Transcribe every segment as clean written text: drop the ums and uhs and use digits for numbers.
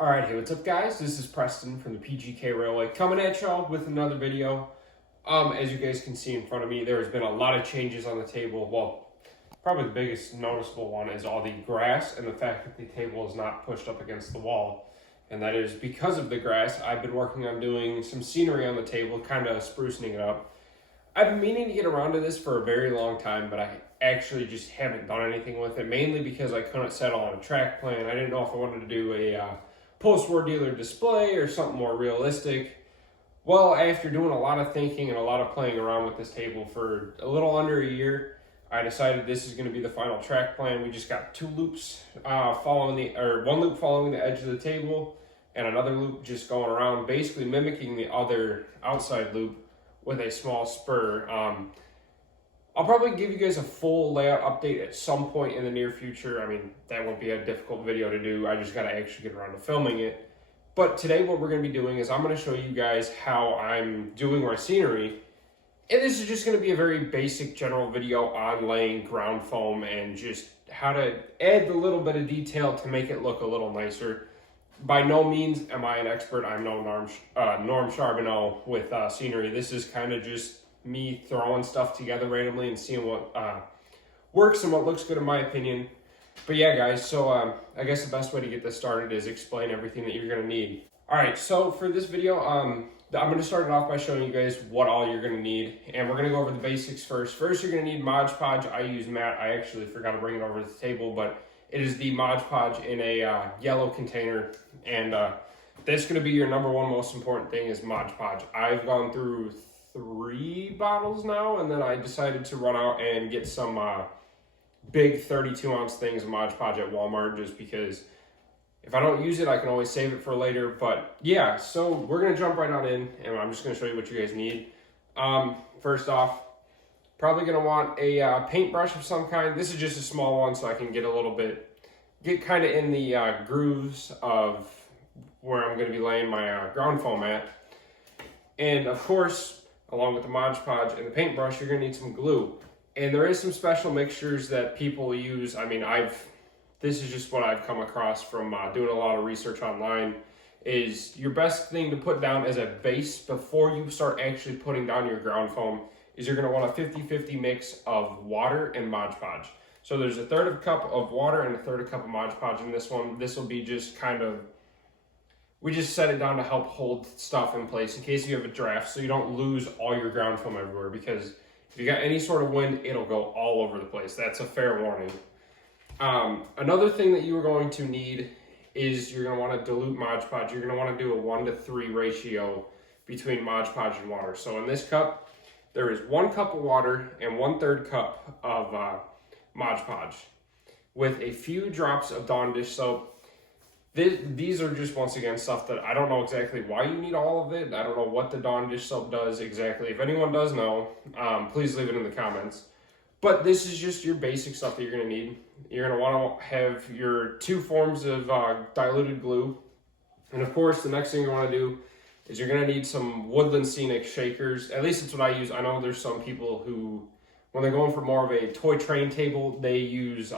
Alright, hey, what's up guys? This is Preston from the Pgk.railway coming at y'all with another video. As you guys can see in front of me, there's been a lot of changes on the table. Well, probably the biggest noticeable one is all the grass and the fact that the table is not pushed up against the wall. And that is because of the grass. I've been working on doing some scenery on the table, kind of sprucing it up. I've been meaning to get around to this for a very long time, but I actually just haven't done anything with it, mainly because I couldn't settle on a track plan. I didn't know if I wanted to do a post-war dealer display or something more realistic. Well, after doing a lot of thinking and a lot of playing around with this table for a little under a year, I decided this is going to be the final track plan. We just got two loops one loop following the edge of the table and another loop just going around, basically mimicking the other outside loop with a small spur. I'll probably give you guys a full layout update at some point in the near future. I mean, that won't be a difficult video to do. I just got to actually get around to filming it. But today what we're going to be doing is I'm going to show you guys how I'm doing my scenery. And this is just going to be a very basic general video on laying ground foam and just how to add the little bit of detail to make it look a little nicer. By no means am I an expert. I'm no Norm Charbonneau with scenery. This is kind of just me throwing stuff together randomly and seeing what works and what looks good in my opinion. But yeah guys, so I guess the best way to get this started is explain everything that you're going to need. Alright, so for this video, I'm going to start it off by showing you guys what all you're going to need. And we're going to go over the basics first. First, you're going to need Mod Podge. I use matte. I actually forgot to bring it over to the table, but it is the Mod Podge in a yellow container. And that's going to be your number one most important thing is Mod Podge. I've gone through 3 bottles now, and then I decided to run out and get some big 32-ounce things of Mod Podge at Walmart, just because if I don't use it, I can always save it for later. But yeah, so we're going to jump right on in, and I'm just going to show you what you guys need. First off, probably going to want a paintbrush of some kind. This is just a small one, so I can get kind of in the grooves of where I'm going to be laying my ground foam at. And of course, along with the Mod Podge and the paintbrush, you're going to need some glue. And there is some special mixtures that people use. I mean, this is just what I've come across from doing a lot of research online, is your best thing to put down as a base before you start actually putting down your ground foam is you're going to want a 50-50 mix of water and Mod Podge. So there's a third of a cup of water and a third of a cup of Mod Podge in this one. This will be just we just set it down to help hold stuff in place in case you have a draft, so you don't lose all your ground foam everywhere, because if you got any sort of wind, it'll go all over the place. That's a fair warning. Another thing that you are going to need is you're going to want to dilute Mod Podge. You're going to want to do a 1-to-3 ratio between Mod Podge and water. So in this cup, there is 1 cup of water and 1/3 cup of Mod Podge with a few drops of Dawn dish soap. These are just, once again, stuff that I don't know exactly why you need all of it. I don't know what the Dawn dish soap does exactly. If anyone does know, please leave it in the comments. But this is just your basic stuff that you're going to need. You're going to want to have your 2 forms of diluted glue. And of course, the next thing you want to do is you're going to need some Woodland Scenic shakers. At least it's what I use. I know there's some people who, when they're going for more of a toy train table, they use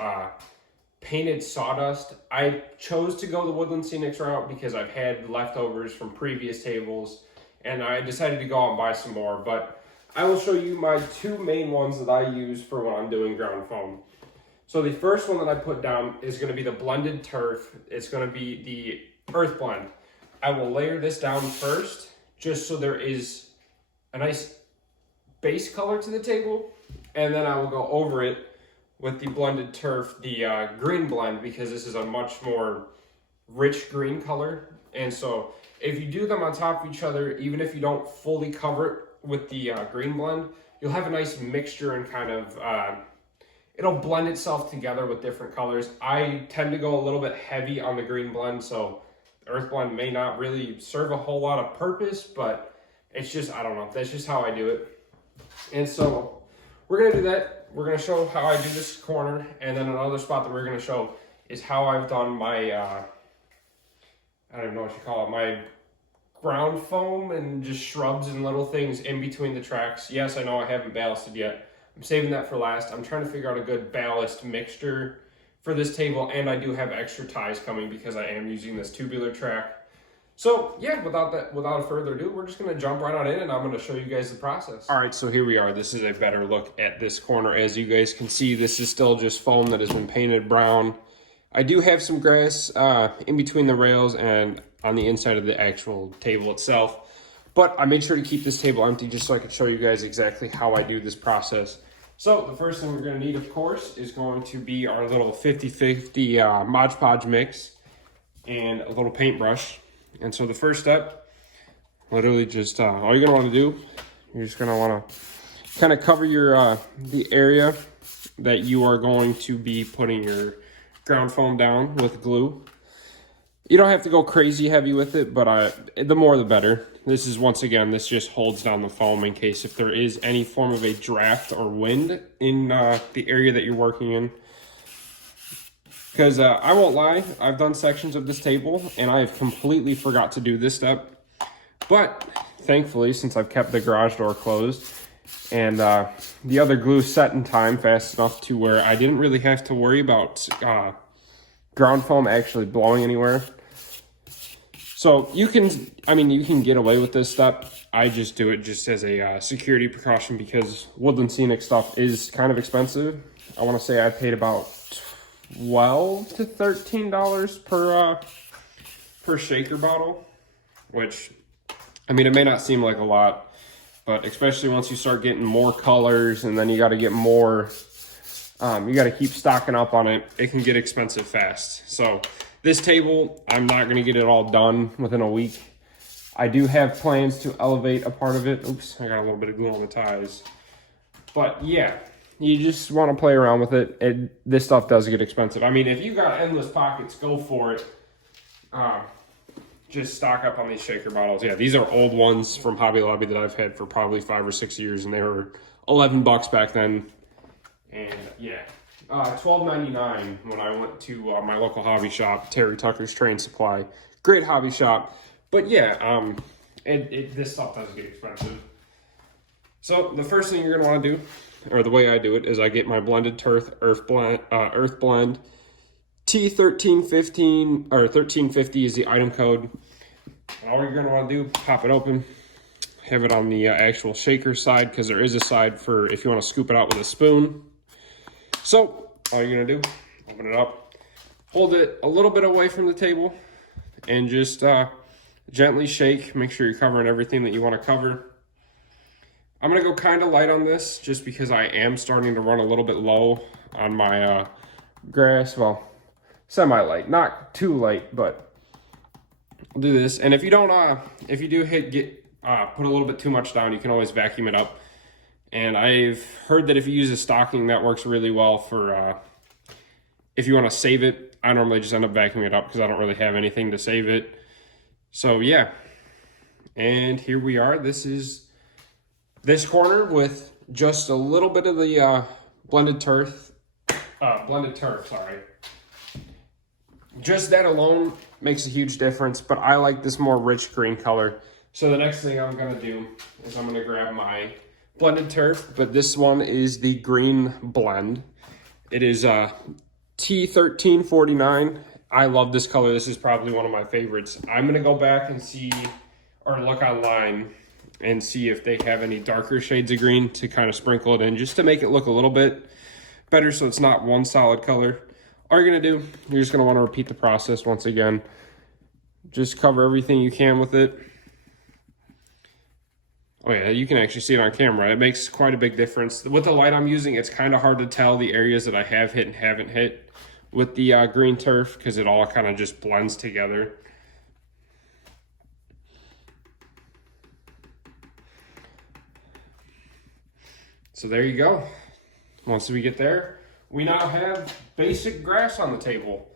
painted sawdust. I chose to go the Woodland Scenics route because I've had leftovers from previous tables, and I decided to go out and buy some more. But I will show you my 2 main ones that I use for when I'm doing ground foam. So the first one that I put down is going to be the blended turf. It's going to be the earth blend. I will layer this down first, just so there is a nice base color to the table, and then I will go over it with the blended turf, the green blend, because this is a much more rich green color. And so if you do them on top of each other, even if you don't fully cover it with the green blend, you'll have a nice mixture and kind of, it'll blend itself together with different colors. I tend to go a little bit heavy on the green blend, so the earth blend may not really serve a whole lot of purpose, but it's just, I don't know, that's just how I do it. And so we're going to do that. We're going to show how I do this corner, and then another spot that we're going to show is how I've done my, I don't even know what you call it, my ground foam and just shrubs and little things in between the tracks. Yes, I know I haven't ballasted yet. I'm saving that for last. I'm trying to figure out a good ballast mixture for this table, and I do have extra ties coming because I am using this tubular track. So yeah, without further ado, we're just gonna jump right on in and I'm gonna show you guys the process. All right, so here we are. This is a better look at this corner. As you guys can see, this is still just foam that has been painted brown. I do have some grass in between the rails and on the inside of the actual table itself, but I made sure to keep this table empty just so I could show you guys exactly how I do this process. So the first thing we're gonna need, of course, is going to be our little 50-50 Mod Podge mix and a little paintbrush. And so the first step, literally just all you're gonna want to do, you're just gonna want to kind of cover your the area that you are going to be putting your ground foam down with glue. You don't have to go crazy heavy with it, but the more the better. This is, once again, this just holds down the foam in case if there is any form of a draft or wind in the area that you're working in. Because I won't lie, I've done sections of this table and I have completely forgot to do this step. But thankfully, since I've kept the garage door closed and the other glue set in time fast enough to where I didn't really have to worry about ground foam actually blowing anywhere. So you can get away with this step. I just do it just as a security precaution because woodland scenic stuff is kind of expensive. I want to say I paid about $12 to $13 per shaker bottle, which, I mean, it may not seem like a lot, but especially once you start getting more colors and then you got to get more, you got to keep stocking up on it, it can get expensive fast. So this table, I'm not going to get it all done within a week. I do have plans to elevate a part of it. Oops, I got a little bit of glue on the ties. But yeah, you just want to play around with it. This stuff does get expensive. I mean, if you got endless pockets, go for it. Just stock up on these shaker bottles. Yeah, these are old ones from Hobby Lobby that I've had for probably 5 or 6 years, and they were $11 back then. And yeah, $12.99 when I went to my local hobby shop, Terry Tucker's Train Supply. Great hobby shop. But yeah, this stuff does get expensive. So the first thing you're gonna want to do, or the way I do it, is I get my blended turf earth blend T1315 or 1350 is the item code. And all you're gonna want to do, pop it open, have it on the actual shaker side because there is a side for if you want to scoop it out with a spoon. So all you're gonna do, open it up, hold it a little bit away from the table, and just gently shake. Make sure you're covering everything that you want to cover. I'm going to go kind of light on this just because I am starting to run a little bit low on my grass. Well, semi-light, not too light, but I'll do this. And if you don't, if you do put a little bit too much down, you can always vacuum it up. And I've heard that if you use a stocking, that works really well for if you want to save it. I normally just end up vacuuming it up because I don't really have anything to save it. So yeah, and here we are. This is this corner with just a little bit of the blended turf, sorry. Just that alone makes a huge difference, but I like this more rich green color. So the next thing I'm gonna do is I'm gonna grab my blended turf, but this one is the green blend. It is T1349. I love this color. This is probably one of my favorites. I'm gonna go back and see, or look online and see if they have any darker shades of green to kind of sprinkle it in, just to make it look a little bit better so it's not one solid color. All you're gonna do, you're just gonna wanna repeat the process once again. Just cover everything you can with it. Oh yeah, you can actually see it on camera. It makes quite a big difference. With the light I'm using, it's kind of hard to tell the areas that I have hit and haven't hit with the green turf because it all kind of just blends together. So there you go. Once we get there, we now have basic grass on the table.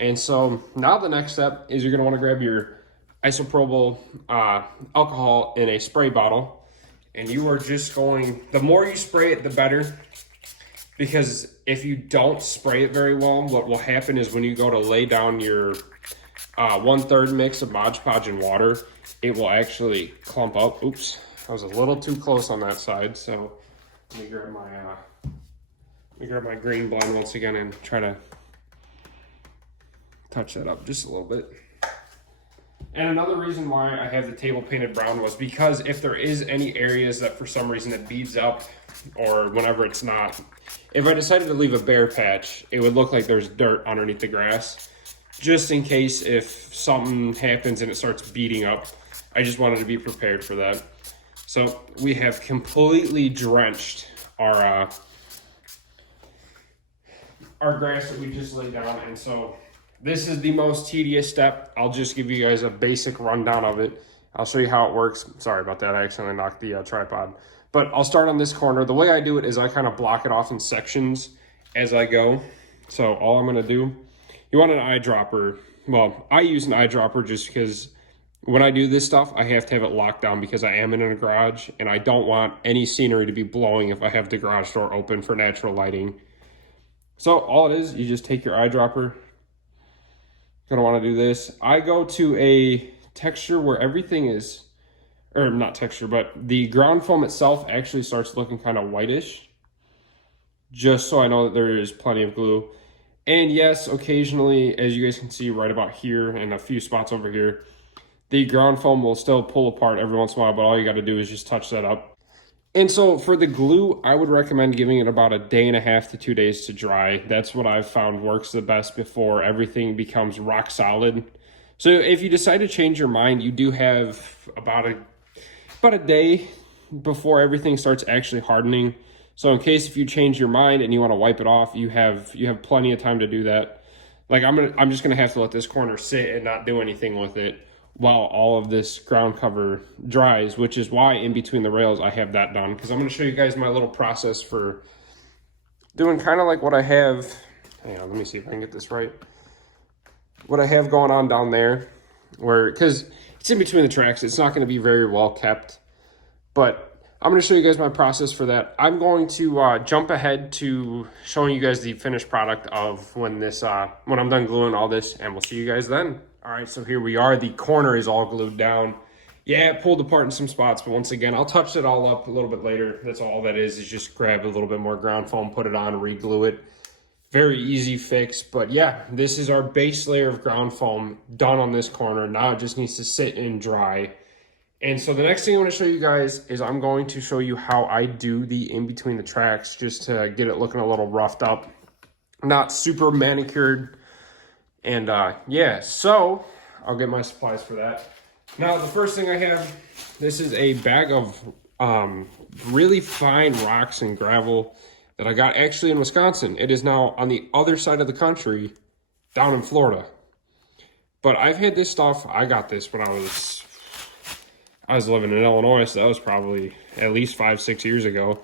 And so now the next step is you're gonna wanna grab your isopropyl alcohol in a spray bottle. And you are just going, the more you spray it, the better. Because if you don't spray it very well, what will happen is when you go to lay down your 1/3 mix of Mod Podge and water, it will actually clump up. Oops, I was a little too close on that side, so let me grab my green blend once again and try to touch that up just a little bit. And another reason why I have the table painted brown was because if there is any areas that for some reason it beads up, or whenever it's not, if I decided to leave a bare patch, it would look like there's dirt underneath the grass. Just in case if something happens and it starts beating up, I just wanted to be prepared for that. So we have completely drenched our grass that we just laid down, and so this is the most tedious step. I'll just give you guys a basic rundown of it. I'll show you how it works. Sorry about that, I accidentally knocked the tripod. But I'll start on this corner. The way I do it is I kind of block it off in sections as I go. So all I'm gonna do, you want an eyedropper. Well, I use an eyedropper just because when I do this stuff, I have to have it locked down because I am in a garage and I don't want any scenery to be blowing if I have the garage door open for natural lighting. So all it is, you just take your eyedropper. Gonna want to do this. I go to a texture where everything is, or not texture, but the ground foam itself actually starts looking kind of whitish, just so I know that there is plenty of glue. And yes, occasionally, as you guys can see right about here and a few spots over here, the ground foam will still pull apart every once in a while, but all you got to do is just touch that up. And so for the glue, I would recommend giving it about a day and a half to 2 days to dry. That's what I've found works the best before everything becomes rock solid. So if you decide to change your mind, you do have about a day before everything starts actually hardening. So in case if you change your mind and you want to wipe it off, you have plenty of time to do that. Like I'm just gonna have to let this corner sit and not do anything with it while all of this ground cover dries, which is why in between the rails I have that done, because I'm going to show you guys my little process for doing kind of like what I have. Hang on, let me see if I can get this right. What I have going on down there, where, because it's in between the tracks, it's not going to be very well kept, but I'm going to show you guys my process for that. I'm going to jump ahead to showing you guys the finished product of when I'm done gluing all this, and we'll see you guys then. All right, so here we are. The corner is all glued down. Yeah, it pulled apart in some spots, but once again, I'll touch it all up a little bit later. That's all that is just grab a little bit more ground foam, put it on, re-glue it. Very easy fix, but yeah, this is our base layer of ground foam done on this corner. Now it just needs to sit and dry. And so the next thing I want to show you guys is I'm going to show you how I do the in between the tracks just to get it looking a little roughed up. Not super manicured. And yeah, so I'll get my supplies for that. Now, the first thing I have, this is a bag of really fine rocks and gravel that I got actually in Wisconsin. It is now on the other side of the country, down in Florida. But I've had this stuff, I got this when I was living in Illinois, so that was probably at least 5-6 years ago.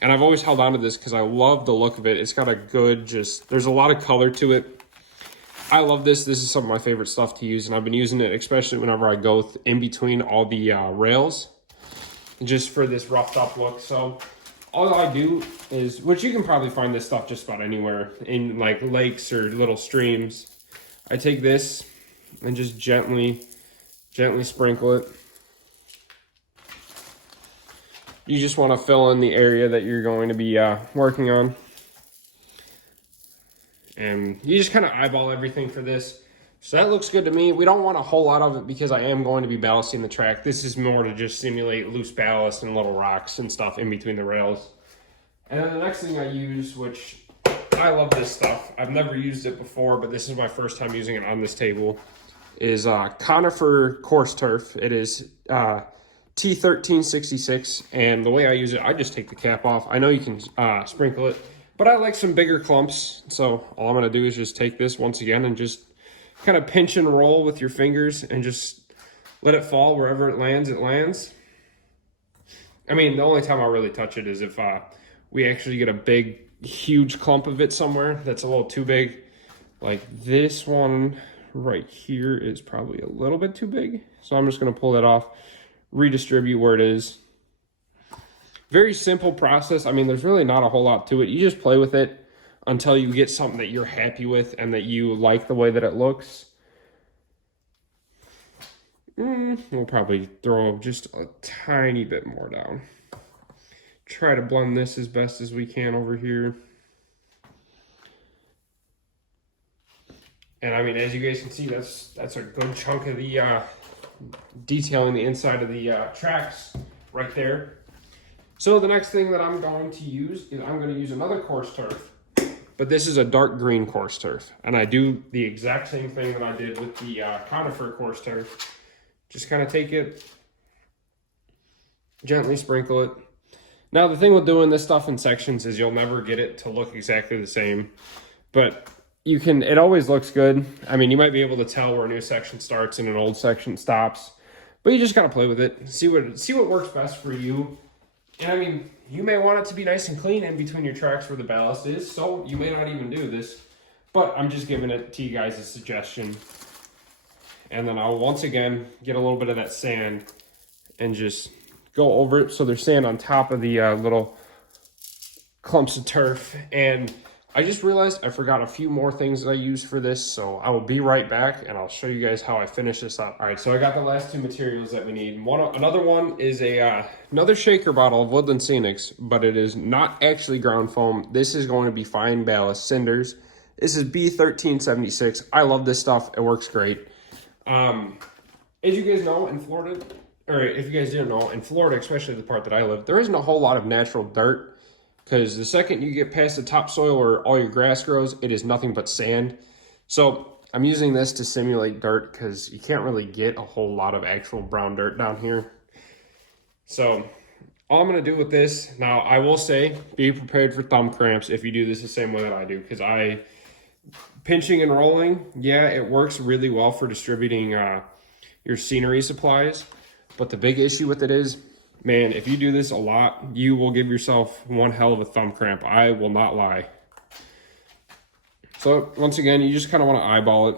And I've always held on to this because I love the look of it. It's got a good, there's a lot of color to it. I love this. This is some of my favorite stuff to use, and I've been using it especially whenever I go in between all the rails, just for this roughed up look. So all I do is, which you can probably find this stuff just about anywhere, in like lakes or little streams. I take this and just gently sprinkle it. You just want to fill in the area that you're going to be working on. And you just kind of eyeball everything for this. So that looks good to me. We don't want a whole lot of it because I am going to be ballasting the track. This is more to just simulate loose ballast and little rocks and stuff in between the rails. And then the next thing I use, which I love this stuff. I've never used it before, but this is my first time using it on this table, is conifer coarse turf. It is T1366. And the way I use it, I just take the cap off. I know you can sprinkle it, but I like some bigger clumps, so all I'm gonna do is just take this once again and just kind of pinch and roll with your fingers and just let it fall wherever it lands, it lands. I mean, the only time I'll really touch it is if we actually get a big, huge clump of it somewhere that's a little too big. Like this one right here is probably a little bit too big, so I'm just gonna pull that off, redistribute where it is. Very simple process. I mean, there's really not a whole lot to it. You just play with it until you get something that you're happy with and that you like the way that it looks. We'll probably throw just a tiny bit more down. Try to blend this as best as we can over here. And I mean, as you guys can see, that's a good chunk of the detailing the inside of the tracks right there. So the next thing that I'm going to use is I'm going to use another coarse turf, but this is a dark green coarse turf. And I do the exact same thing that I did with the conifer coarse turf. Just kind of take it, gently sprinkle it. Now the thing with doing this stuff in sections is you'll never get it to look exactly the same, but you can, it always looks good. I mean, you might be able to tell where a new section starts and an old section stops, but you just gotta play with it. See what works best for you. And I mean, you may want it to be nice and clean in between your tracks where the ballast is, so you may not even do this, but I'm just giving it to you guys as a suggestion. And then I'll once again get a little bit of that sand and just go over it so there's sand on top of the little clumps of turf. And I just realized I forgot a few more things that I used for this, so I will be right back and I'll show you guys how I finish this up. All right, so I got the last two materials that we need. Another one is another shaker bottle of Woodland Scenics, but it is not actually ground foam. This is going to be fine ballast cinders. This is B1376. I love this stuff. It works great. As you guys know, in Florida, or if you guys didn't know, in Florida, especially the part that I live, there isn't a whole lot of natural dirt. Because the second you get past the topsoil where all your grass grows, it is nothing but sand. So I'm using this to simulate dirt because you can't really get a whole lot of actual brown dirt down here. So all I'm going to do with this, now I will say, be prepared for thumb cramps if you do this the same way that I do. Because pinching and rolling, yeah, it works really well for distributing your scenery supplies. But the big issue with it is, man, if you do this a lot, you will give yourself one hell of a thumb cramp. I will not lie. So once again, you just kind of want to eyeball it.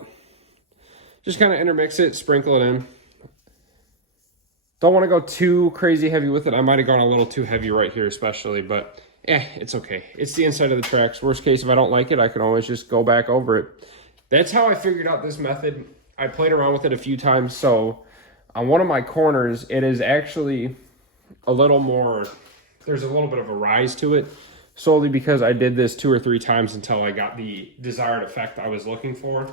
Just kind of intermix it, sprinkle it in. Don't want to go too crazy heavy with it. I might have gone a little too heavy right here especially, but it's okay. It's the inside of the tracks. Worst case, if I don't like it, I can always just go back over it. That's how I figured out this method. I played around with it a few times. So on one of my corners, it is actually a little more, there's a little bit of a rise to it, solely because I did this 2 or 3 times until I got the desired effect I was looking for.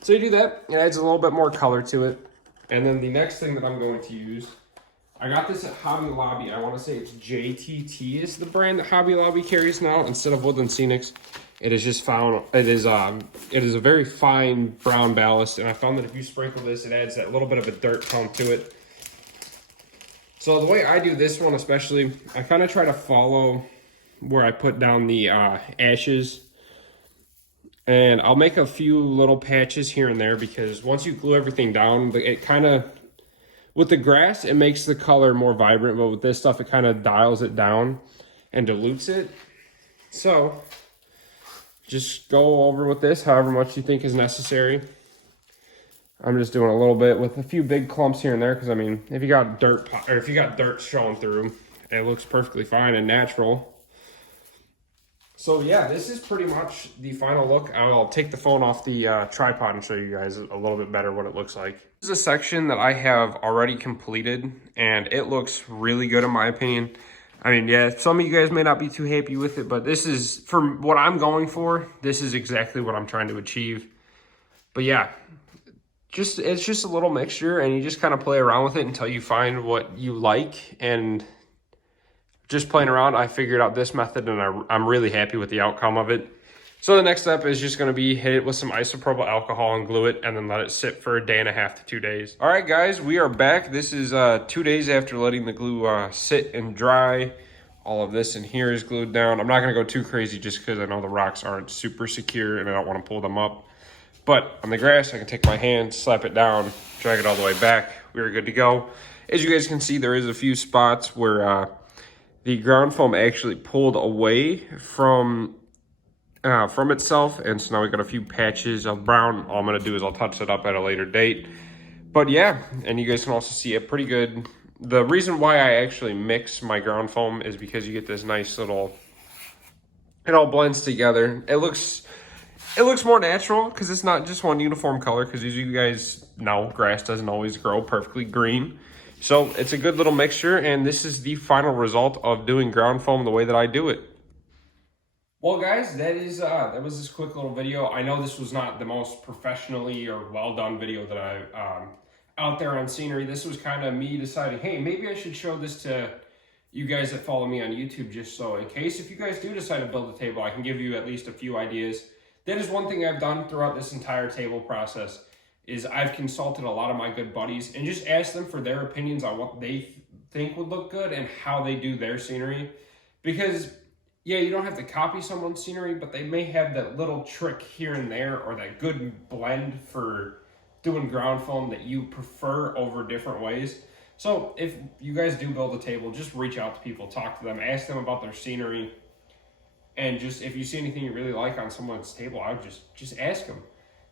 So you do that, it adds a little bit more color to it. And then the next thing that I'm going to use, I got this at Hobby Lobby. I want to say it's JTT is the brand that Hobby Lobby carries now instead of Woodland Scenics. It is just found, it is a very fine brown ballast, and I found that if you sprinkle this, it adds that little bit of a dirt tone to it. So the way I do this one especially, I kind of try to follow where I put down the ashes. And I'll make a few little patches here and there because once you glue everything down, it kind of, with the grass, it makes the color more vibrant. But with this stuff, it kind of dials it down and dilutes it. So just go over with this however much you think is necessary. I'm just doing a little bit with a few big clumps here and there because, I mean, if you got dirt showing through, it looks perfectly fine and natural. So yeah, this is pretty much the final look. I'll take the phone off the tripod and show you guys a little bit better what it looks like. This is a section that I have already completed, and it looks really good in my opinion. I mean, yeah, some of you guys may not be too happy with it, but this is, for what I'm going for, this is exactly what I'm trying to achieve. But yeah, it's just a little mixture, and you just kind of play around with it until you find what you like. And just playing around, I figured out this method, and I'm really happy with the outcome of it. So the next step is just going to be hit it with some isopropyl alcohol and glue it, and then let it sit for 1.5 to 2 days. All right, guys, we are back. This is 2 days after letting the glue sit and dry. All of this in here is glued down. I'm not going to go too crazy just because I know the rocks aren't super secure, and I don't want to pull them up. But on the grass, I can take my hand, slap it down, drag it all the way back. We are good to go. As you guys can see, there is a few spots where the ground foam actually pulled away from itself, and so now we got a few patches of brown. All I'm going to do is I'll touch it up at a later date. But yeah, and you guys can also see a pretty good, the reason why I actually mix my ground foam is because you get this nice little, it all blends together. It looks more natural because it's not just one uniform color, because as you guys know, grass doesn't always grow perfectly green. So it's a good little mixture, and this is the final result of doing ground foam the way that I do it. Well, guys, that was this quick little video. I know this was not the most professionally or well done video that I out there on scenery. This was kind of me deciding, hey, maybe I should show this to you guys that follow me on YouTube, just so in case if you guys do decide to build a table, I can give you at least a few ideas. That is one thing I've done throughout this entire table process, is I've consulted a lot of my good buddies and just asked them for their opinions on what they think would look good and how they do their scenery. Because yeah, you don't have to copy someone's scenery, but they may have that little trick here and there, or that good blend for doing ground foam that you prefer over different ways. So if you guys do build a table, just reach out to people, talk to them, ask them about their scenery, and just if you see anything you really like on someone's table, I would just ask them.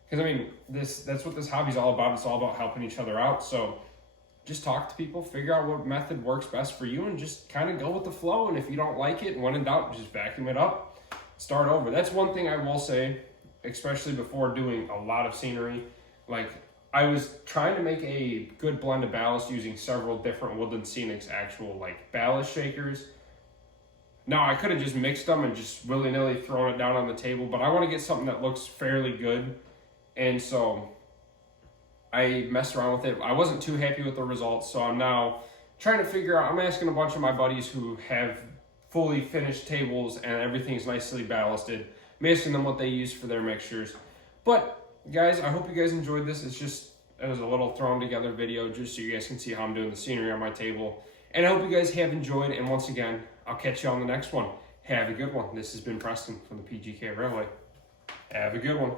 Because I mean, that's what this hobby's all about. It's all about helping each other out. So just talk to people, figure out what method works best for you, and just kind of go with the flow. And if you don't like it, when in doubt, just vacuum it up, start over. That's one thing I will say, especially before doing a lot of scenery. Like, I was trying to make a good blend of ballast using several different Woodland Scenics actual like ballast shakers. Now, I could have just mixed them and just willy-nilly thrown it down on the table, but I want to get something that looks fairly good. And so I messed around with it. I wasn't too happy with the results, so I'm now trying to figure out, I'm asking a bunch of my buddies who have fully finished tables and everything's nicely ballasted. I'm asking them what they use for their mixtures. But guys, I hope you guys enjoyed this. It was a little thrown together video just so you guys can see how I'm doing the scenery on my table. And I hope you guys have enjoyed, and once again, I'll catch you on the next one. Have a good one. This has been Preston from the Pgk Railway. Have a good one.